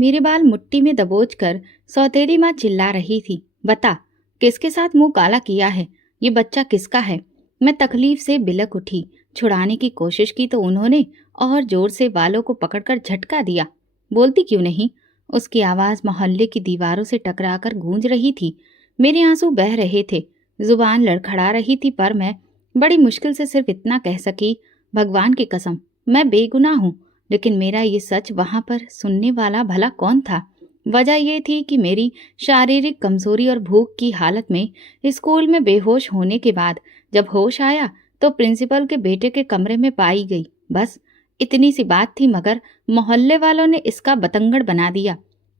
मेरे बाल मुट्ठी में दबोचकर सौतेली माँ चिल्ला रही थी। बता, किसके साथ मुंह काला किया है? ये बच्चा किसका है? मैं तकलीफ से बिलक उठी। छुड़ाने की कोशिश की तो उन्होंने और जोर से बालों को पकड़कर झटका दिया। बोलती क्यों नहीं? उसकी आवाज मोहल्ले की दीवारों से टकराकर गूंज रही थी। मेरे आंसू बह रहे थे, जुबान लड़खड़ा रही थी, पर मैं बड़ी मुश्किल से सिर्फ इतना कह सकी, भगवान की कसम, मैं बेगुनाह हूँ। लेकिन मेरा ये सच वहां पर सुनने वाला भला कौन था? वजह यह थी कि मेरी शारीरिक कमजोरी और भूख की हालत में स्कूल में बेहोश होने के बाद जब होश आया तो प्रिंसिपल के बेटे के कमरे में पाई गई। बस इतनी सी बात थी, मगर मोहल्ले वालों ने इसका बतंगड़ बना दिया।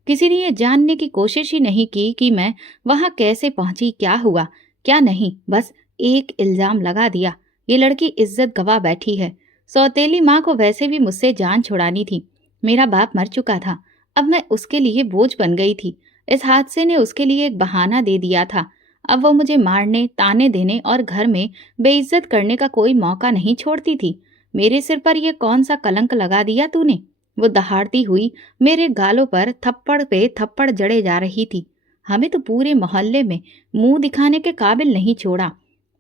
किसी ने ये जानने की कोशिश ही नहीं की कि मैं वहां कैसे पहुंची, क्या हुआ क्या नहीं। बस एक इल्जाम लगा दिया, ये लड़की इज्जत गवा बैठी है। सौतेली माँ को वैसे भी मुझसे जान छुड़ानी थी। मेरा बाप मर चुका था, अब मैं उसके लिए बोझ बन गई थी। इस हादसे ने उसके लिए एक बहाना दे दिया था। अब वो मुझे मारने, ताने देने और घर में बेइज्जत करने का कोई मौका नहीं छोड़ती थी। मेरे सिर पर यह कौन सा कलंक लगा दिया तूने? वो दहाड़ती हुई मेरे गालों पर थप्पड़ पे थप्पड़ जड़े जा रही थी। हमें तो पूरे मोहल्ले में मुंह दिखाने के काबिल नहीं छोड़ा।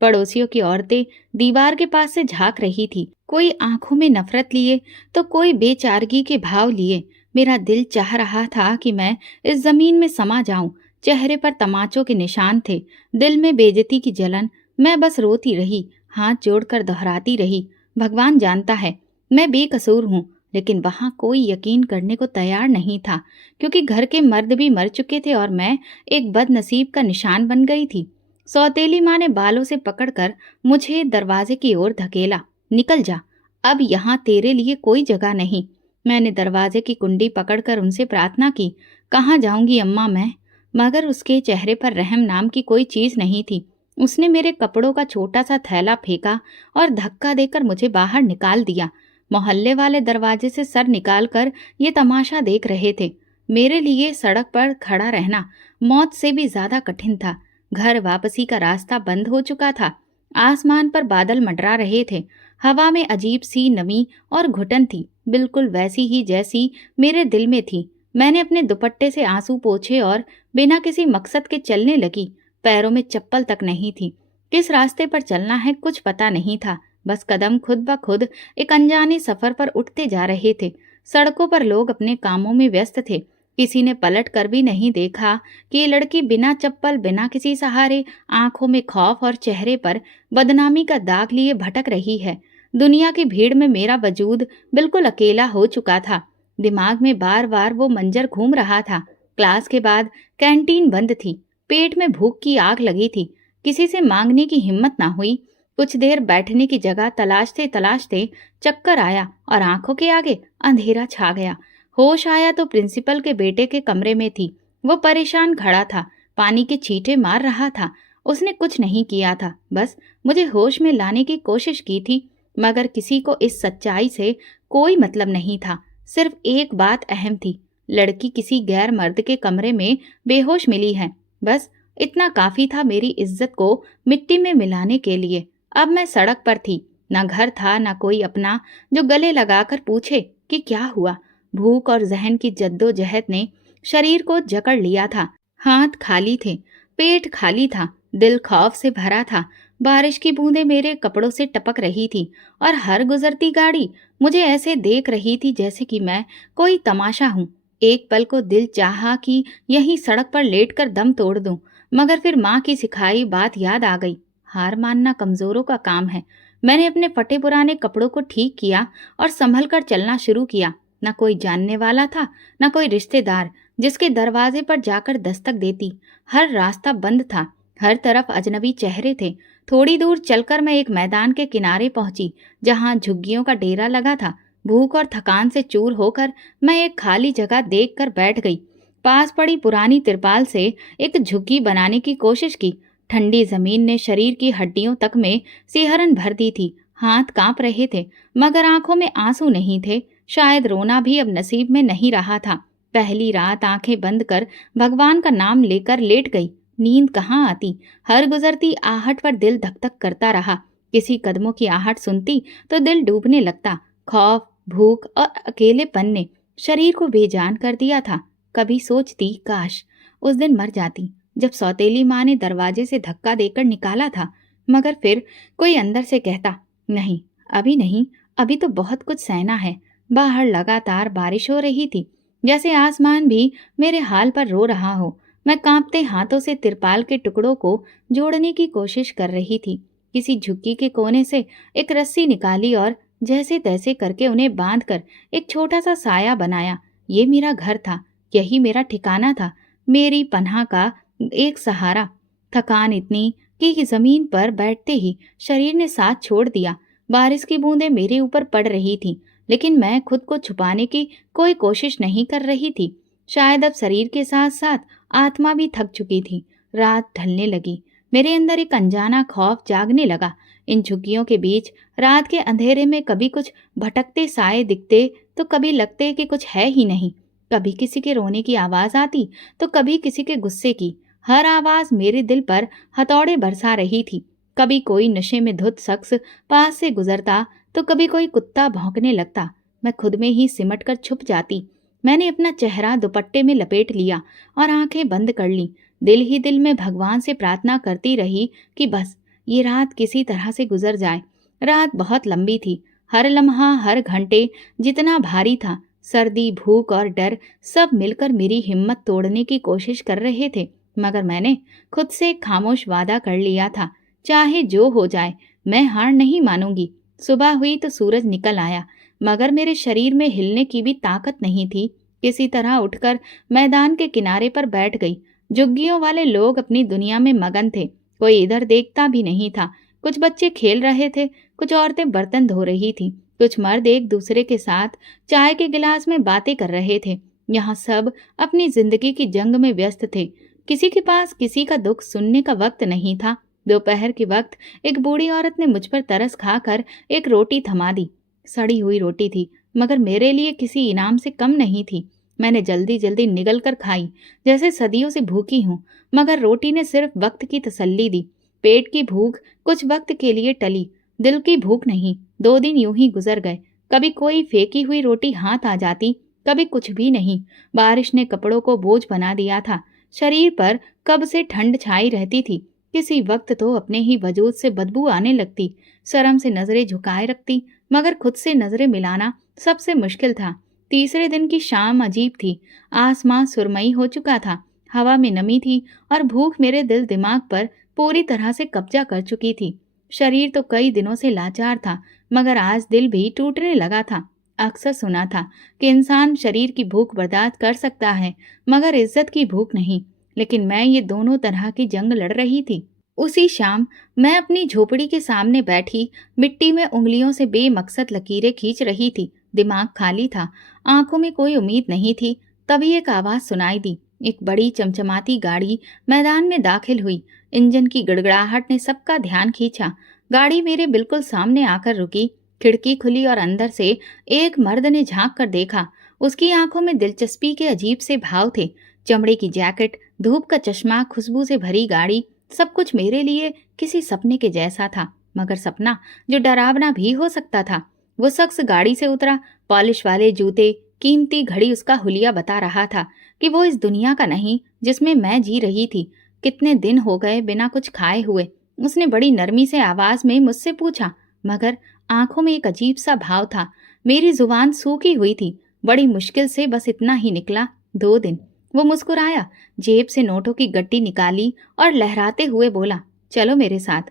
पड़ोसियों की औरतें दीवार के पास से झांक रही थी, कोई आंखों में नफरत लिए तो कोई बेचारगी के भाव लिए। मेरा दिल चाह रहा था कि मैं इस जमीन में समा जाऊं। चेहरे पर तमाचों के निशान थे, दिल में बेइज्जती की जलन। मैं बस रोती रही, हाथ जोड़कर दोहराती रही, भगवान जानता है मैं बेकसूर हूँ। लेकिन वहां कोई यकीन करने को तैयार नहीं था, क्योंकि घर के मर्द भी मर चुके थे और मैं एक बदनसीब का निशान बन गई थी। सौतेली माँ ने बालों से पकड़कर मुझे दरवाजे की ओर धकेला। निकल जा, अब यहाँ तेरे लिए कोई जगह नहीं। मैंने दरवाजे की कुंडी पकड़कर उनसे प्रार्थना की। कहाँ जाऊंगी अम्मा मैं? मगर उसके चेहरे पर रहम नाम की कोई चीज नहीं थी। उसने मेरे कपड़ों का छोटा सा थैला फेंका और धक्का देकर मुझे बाहर निकाल दिया। मोहल्ले वाले दरवाजे से सर निकालकर ये तमाशा देख रहे थे। मेरे लिए सड़क पर खड़ा रहना मौत से भी ज्यादा कठिन था। घर वापसी का रास्ता बंद हो चुका था। आसमान पर बादल मंडरा रहे थे। हवा में अजीब सी नमी और घुटन थी, बिल्कुल वैसी ही जैसी मेरे दिल में थी। मैंने अपने दुपट्टे से आंसू पोंछे और बिना किसी मकसद के चलने लगी। पैरों में चप्पल तक नहीं थी। किस रास्ते पर चलना है कुछ पता नहीं था। बस कदम खुद ब खुद एक अनजाने सफर पर उठते जा रहे थे। सड़कों पर लोग अपने कामों में व्यस्त थे। किसी ने पलट कर भी नहीं देखा कि ये लड़की बिना चप्पल, बिना किसी सहारे, आंखों में खौफ और चेहरे पर बदनामी का दाग लिए भटक रही है। दुनिया की भीड़ में मेरा वजूद बिल्कुल अकेला हो चुका था। दिमाग में बार बार वो मंजर घूम रहा था। क्लास के बाद कैंटीन बंद थी। पेट में भूख की आग लगी थी। किसी से मांगने की हिम्मत ना हुई। कुछ देर बैठने की जगह तलाशते तलाशते चक्कर आया और आंखों के आगे अंधेरा छा गया। होश आया तो प्रिंसिपल के बेटे के कमरे में थी। वो परेशान खड़ा था, पानी के छींटे मार रहा था। उसने कुछ नहीं किया था, बस मुझे होश में लाने की कोशिश की थी। मगर किसी को इस सच्चाई से कोई मतलब नहीं था। सिर्फ एक बात अहम थी, लड़की किसी गैर मर्द के कमरे में बेहोश मिली है। बस इतना काफी था मेरी इज्जत को मिट्टी में मिलाने के लिए। अब मैं सड़क पर थी, ना घर था ना कोई अपना जो गले लगाकर पूछे कि क्या हुआ। भूख और जहन की जद्दोजहद ने शरीर को जकड़ लिया था। हाथ खाली थे, पेट खाली था, दिल खौफ से भरा था। बारिश की बूंदें मेरे कपड़ों से टपक रही थी और हर गुजरती गाड़ी मुझे ऐसे देख रही थी जैसे कि मैं कोई तमाशा हूँ। एक पल को दिल चाहा कि यहीं सड़क पर लेटकर दम तोड़ दूं, मगर फिर माँ की सिखाई बात याद आ गई। हार मानना कमजोरों का काम है। मैंने अपने फटे पुराने कपड़ों को ठीक किया और संभल कर चलना शुरू किया। न कोई जानने वाला था, न कोई रिश्तेदार जिसके दरवाजे पर जाकर दस्तक देती। हर रास्ता बंद था, हर तरफ अजनबी चेहरे थे। थोड़ी दूर चलकर मैं एक मैदान के किनारे पहुंची, जहां झुग्गियों का डेरा लगा था। भूख और थकान से चूर होकर मैं एक खाली जगह देखकर बैठ गई। पास पड़ी पुरानी तिरपाल से एक झुग्गी बनाने की कोशिश की। ठंडी जमीन ने शरीर की हड्डियों तक में सिहरन भर दी थी। हाथ कांप रहे थे, मगर आंखों में आंसू नहीं थे। शायद रोना भी अब नसीब में नहीं रहा था। पहली रात आंखें बंद कर भगवान का नाम लेकर लेट गई। नींद कहाँ आती। हर गुजरती आहट पर दिल धक धक करता रहा। किसी कदमों की आहट सुनती तो दिल डूबने लगता। खौफ, भूख और अकेलेपन ने शरीर को बेजान कर दिया था। कभी सोचती काश उस दिन मर जाती जब सौतेली माँ ने दरवाजे से धक्का देकर निकाला था, मगर फिर कोई अंदर से कहता, नहीं, अभी नहीं, अभी तो बहुत कुछ सहना है। बाहर लगातार बारिश हो रही थी, जैसे आसमान भी मेरे हाल पर रो रहा हो। मैं कांपते हाथों से तिरपाल के टुकड़ों को जोड़ने की कोशिश कर रही थी। किसी झुग्गी के कोने से एक रस्सी निकाली और जैसे तैसे करके उन्हें बांधकर एक छोटा सा साया बनाया। ये मेरा घर था, यही मेरा ठिकाना था, मेरी पनाह का एक सहारा। थकान इतनी कि जमीन पर बैठते ही शरीर ने साथ छोड़ दिया। बारिश की बूंदें मेरे ऊपर पड़ रही थीं, लेकिन मैं खुद को छुपाने की कोई कोशिश नहीं कर रही थी। शायद अब शरीर के साथ साथ आत्मा भी थक चुकी थी। रात ढलने लगी, मेरे अंदर एक अनजाना खौफ जागने लगा। इन झुग्गियों के बीच रात के अंधेरे में कभी कुछ भटकते साए दिखते तो कभी लगते कि कुछ है ही नहीं। कभी किसी के रोने की आवाज आती तो कभी किसी के गुस्से की। हर आवाज मेरे दिल पर हथौड़े बरसा रही थी। कभी कोई नशे में धुत शख्स पास से गुजरता तो कभी कोई कुत्ता भौंकने लगता। मैं खुद में ही सिमट कर छुप जाती। मैंने अपना चेहरा दुपट्टे में लपेट लिया और आंखें बंद कर ली। दिल ही दिल में भगवान से प्रार्थना करती रही कि बस ये रात किसी तरह से गुजर जाए। रात बहुत लंबी थी। हर लम्हा, हर घंटे जितना भारी था। सर्दी, भूख और डर सब मिलकर मेरी हिम्मत तोड़ने की कोशिश कर रहे थे, मगर मैंने खुद से एक खामोश वादा कर लिया था, चाहे जो हो जाए मैं हार नहीं मानूंगी। सुबह हुई तो सूरज निकल आया, मगर मेरे शरीर में हिलने की भी ताकत नहीं थी। किसी तरह उठकर मैदान के किनारे पर बैठ गई। झुग्गियों वाले लोग अपनी दुनिया में मगन थे, कोई इधर देखता भी नहीं था। कुछ बच्चे खेल रहे थे, कुछ औरतें बर्तन धो रही थी, कुछ मर्द एक दूसरे के साथ चाय के गिलास में बातें कर रहे थे। यहाँ सब अपनी जिंदगी की जंग में व्यस्त थे। किसी के पास किसी का दुख सुनने का वक्त नहीं था। दोपहर के वक्त एक बूढ़ी औरत ने मुझ पर तरस खाकर एक रोटी थमा दी। सड़ी हुई रोटी थी, मगर मेरे लिए किसी इनाम से कम नहीं थी। मैंने जल्दी जल्दी निगल कर खाई, जैसे सदियों से भूखी हूँ, मगर रोटी ने सिर्फ वक्त की तसल्ली दी। पेट की भूख कुछ वक्त के लिए टली, दिल की भूख नहीं। 2 दिन यूं ही गुजर गए। कभी कोई फेंकी हुई रोटी हाथ आ जाती, कभी कुछ भी नहीं। बारिश ने कपड़ों को बोझ बना दिया था। शरीर पर कब से ठंड छाई रहती थी। किसी वक्त तो अपने ही वजूद से बदबू आने लगती। शर्म से नजरें झुकाए रखती, मगर खुद से नजरें मिलाना सबसे मुश्किल था। तीसरे दिन की शाम अजीब थी। आसमां सुरमई हो चुका था, हवा में नमी थी और भूख मेरे दिल दिमाग पर पूरी तरह से कब्जा कर चुकी थी। शरीर तो कई दिनों से लाचार था, मगर आज दिल भी टूटने लगा था। अक्सर सुना था कि इंसान शरीर की भूख बर्दाश्त कर सकता है, मगर इज्जत की भूख नहीं। लेकिन मैं ये दोनों तरह की जंग लड़ रही थी। उसी शाम मैं अपनी झोपड़ी के सामने बैठी मिट्टी में उंगलियों से बेमकसद लकीरें खींच रही थी। दिमाग खाली था, आंखों में कोई उम्मीद नहीं थी। तभी एक आवाज सुनाई दी। एक बड़ी चमचमाती गाड़ी मैदान में दाखिल हुई। इंजन की गड़गड़ाहट ने सबका ध्यान खींचा। गाड़ी मेरे बिल्कुल सामने आकर रुकी। खिड़की खुली और अंदर से एक मर्द ने झांक कर देखा। उसकी आंखों में दिलचस्पी के अजीब से भाव थे। चमड़े की जैकेट, धूप का चश्मा, खुशबू से भरी गाड़ी, सब कुछ मेरे लिए किसी सपने के जैसा था, मगर सपना जो डरावना भी हो सकता था। वो शख्स गाड़ी से उतरा। पॉलिश वाले जूते, कीमती घड़ी उसका हुलिया बता रहा था कि वो इस दुनिया का नहीं जिसमें मैं जी रही थी। कितने दिन हो गए बिना कुछ खाए हुए, उसने बड़ी नरमी से आवाज में मुझसे पूछा, मगर आंखों में एक अजीब सा भाव था। मेरी जुबान सूखी हुई थी। बड़ी मुश्किल से बस इतना ही निकला, 2 दिन। वो मुस्कुराया, जेब से नोटों की गट्टी निकाली और लहराते हुए बोला, चलो मेरे साथ,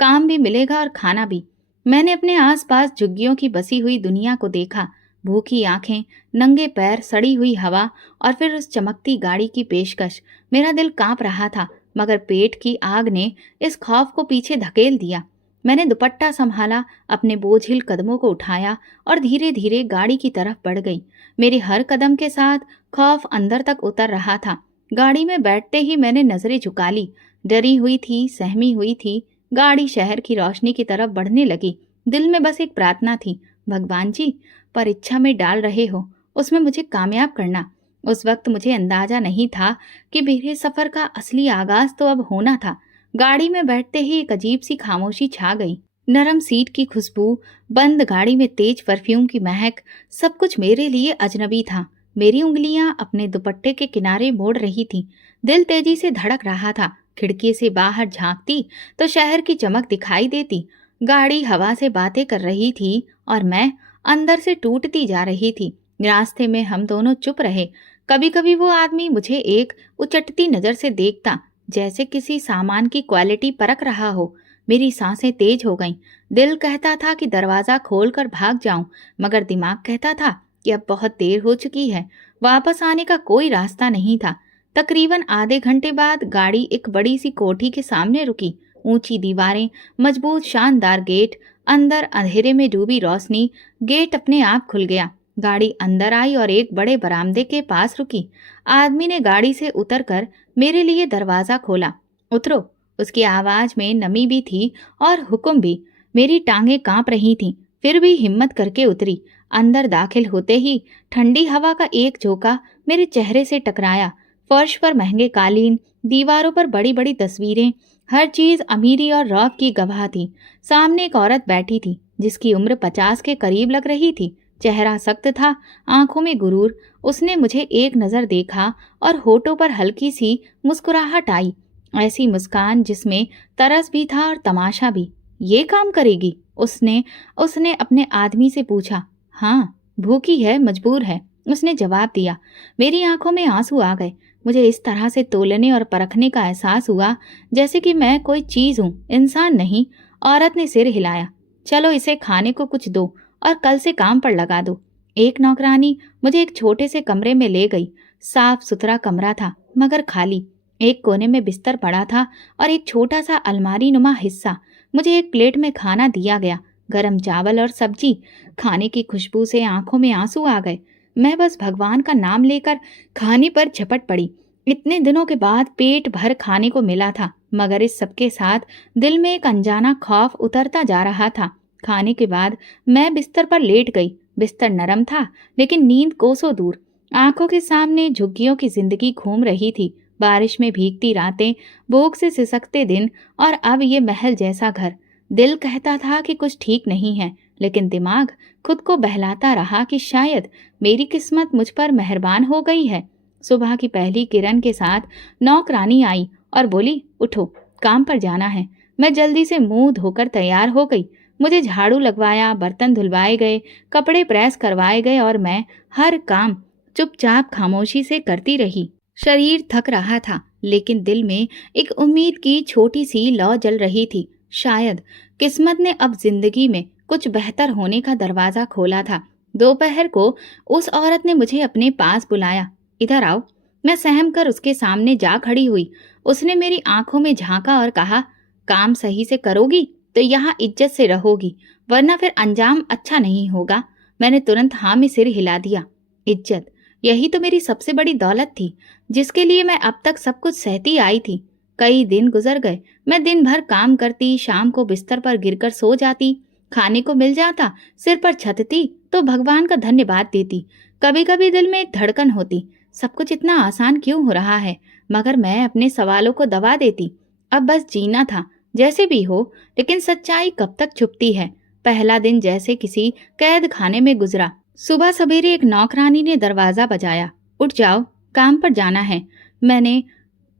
काम भी मिलेगा और खाना भी। मैंने अपने आसपास झुग्गियों की बसी हुई दुनिया को देखा। भूखी आंखें, नंगे पैर, सड़ी हुई हवा और फिर उस चमकती गाड़ी की पेशकश। मेरा दिल कांप रहा था, मगर पेट की आग ने इस खौफ को पीछे धकेल दिया। मैंने दुपट्टा संभाला, अपने बोझिल कदमों को उठाया और धीरे धीरे गाड़ी की तरफ बढ़ गई। मेरे हर कदम के साथ खौफ अंदर तक उतर रहा था। गाड़ी में बैठते ही मैंने नजरें झुका ली। डरी हुई थी, सहमी हुई थी। गाड़ी शहर की रोशनी की तरफ बढ़ने लगी। दिल में बस एक प्रार्थना थी, भगवान जी, परीक्षा में डाल रहे हो, उसमें मुझे कामयाब करना। उस वक्त मुझे अंदाजा नहीं था कि मेरे सफर का असली आगाज तो अब होना था। गाड़ी में बैठते ही एक अजीब सी खामोशी छा गई। नरम सीट की खुशबू, बंद गाड़ी में तेज परफ्यूम की महक, सब कुछ मेरे लिए अजनबी था। मेरी उंगलियां अपने दुपट्टे के किनारे मोड़ रही थीं। दिल तेजी से धड़क रहा था। खिड़की से बाहर झांकती तो शहर की चमक दिखाई देती। गाड़ी हवा से बातें कर रही थी और मैं अंदर से टूटती जा रही थी। रास्ते में हम दोनों चुप रहे। कभी कभी वो आदमी मुझे एक उचटती नजर से देखता, जैसे किसी सामान की क्वालिटी परख रहा हो। मेरी सांसें तेज हो गईं। दिल कहता था कि दरवाजा खोलकर भाग जाऊं, मगर दिमाग कहता था कि अब बहुत देर हो चुकी है। वापस आने का कोई रास्ता नहीं था। तकरीबन आधे घंटे बाद गाड़ी एक बड़ी सी कोठी के सामने रुकी। ऊंची दीवारें, मजबूत शानदार गेट, अंदर अंधेरे में डूबी रोशनी। गेट अपने आप खुल गया। गाड़ी अंदर आई और एक बड़े बरामदे के पास रुकी। आदमी ने गाड़ी से उतरकर मेरे लिए दरवाजा खोला। उतरो। उसकी आवाज में नमी भी थी और हुक्म भी। मेरी टांगें कांप रही थीं, फिर भी हिम्मत करके उतरी। अंदर दाखिल होते ही ठंडी हवा का एक झोंका मेरे चेहरे से टकराया। फर्श पर महंगे कालीन, दीवारों पर बड़ी बड़ी तस्वीरें, हर चीज अमीरी और रौब की गवाह थी। सामने एक औरत बैठी थी जिसकी उम्र 50 के करीब लग रही थी। चेहरा सख्त था, आंखों में गुरूर। उसने मुझे एक नजर देखा और होठों पर हल्की सी मुस्कुराहट आई। ऐसी मुस्कान जिसमें तरस भी था और तमाशा भी। ये काम करेगी? उसने उसने अपने आदमी से पूछा। हाँ, भूखी है, मजबूर है, उसने जवाब दिया। मेरी आंखों में आंसू आ गए। मुझे इस तरह से तोलने और परखने का एहसास हुआ जैसे कि मैं कोई चीज हूँ, इंसान नहीं। औरत ने सिर हिलाया। चलो इसे खाने को कुछ दो और कल से काम पर लगा दो। एक नौकरानी मुझे एक छोटे से कमरे में ले गई। साफ सुथरा कमरा था, मगर खाली। एक कोने में बिस्तर पड़ा था और एक छोटा सा अलमारी नुमा हिस्सा। मुझे एक प्लेट में खाना दिया गया, गरम चावल और सब्जी। खाने की खुशबू से आंखों में आंसू आ गए। मैं बस भगवान का नाम लेकर खाने पर झपट पड़ी। इतने दिनों के बाद पेट भर खाने को मिला था, मगर इस सबके साथ दिल में एक अनजाना खौफ उतरता जा रहा था। खाने के बाद मैं बिस्तर पर लेट गई। बिस्तर नरम था, लेकिन नींद कोसों दूर। आंखों के सामने झुग्गियों की जिंदगी घूम रही थी। बारिश में भीगती रातें, भूख से सिसकते दिन और अब ये महल जैसा घर। दिल कहता था कि कुछ ठीक नहीं है, लेकिन दिमाग खुद को बहलाता रहा कि शायद मेरी किस्मत मुझ पर मेहरबान हो गई है। सुबह की पहली किरण के साथ नौकरानी आई और बोली, उठो, काम पर जाना है। मैं जल्दी से मुंह धोकर तैयार हो गई। मुझे झाड़ू लगवाया, बर्तन धुलवाए गए, कपड़े प्रेस करवाए गए और मैं हर काम चुपचाप खामोशी से करती रही। शरीर थक रहा था, लेकिन दिल में एक उम्मीद की छोटी सी लौ जल रही थी। शायद किस्मत ने अब जिंदगी में कुछ बेहतर होने का दरवाजा खोला था। दोपहर को उस औरत ने मुझे अपने पास बुलाया। इधर आओ। मैं सहम कर उसके सामने जा खड़ी हुई। उसने मेरी आंखों में झांका और कहा, काम सही से करोगी तो यहाँ इज्जत से रहोगी, वरना फिर अंजाम अच्छा नहीं होगा। मैंने तुरंत हाँ में सिर हिला दिया। इज्जत, यही तो मेरी सबसे बड़ी दौलत थी, जिसके लिए मैं अब तक सब कुछ सहती आई थी। कई दिन गुजर गए। मैं दिन भर काम करती, शाम को बिस्तर पर गिरकर सो जाती। खाने को मिल जाता, सिर पर छत थी तो भगवान का धन्यवाद देती। कभी कभी दिल में एक धड़कन होती, सब कुछ इतना आसान क्यों हो रहा है, मगर मैं अपने सवालों को दबा देती। अब बस जीना था, जैसे भी हो। लेकिन सच्चाई कब तक छुपती है। पहला दिन जैसे किसी कैद खाने में गुजरा। सुबह सवेरे एक नौकरानी ने दरवाजा बजाया। उठ जाओ, काम पर जाना है। मैंने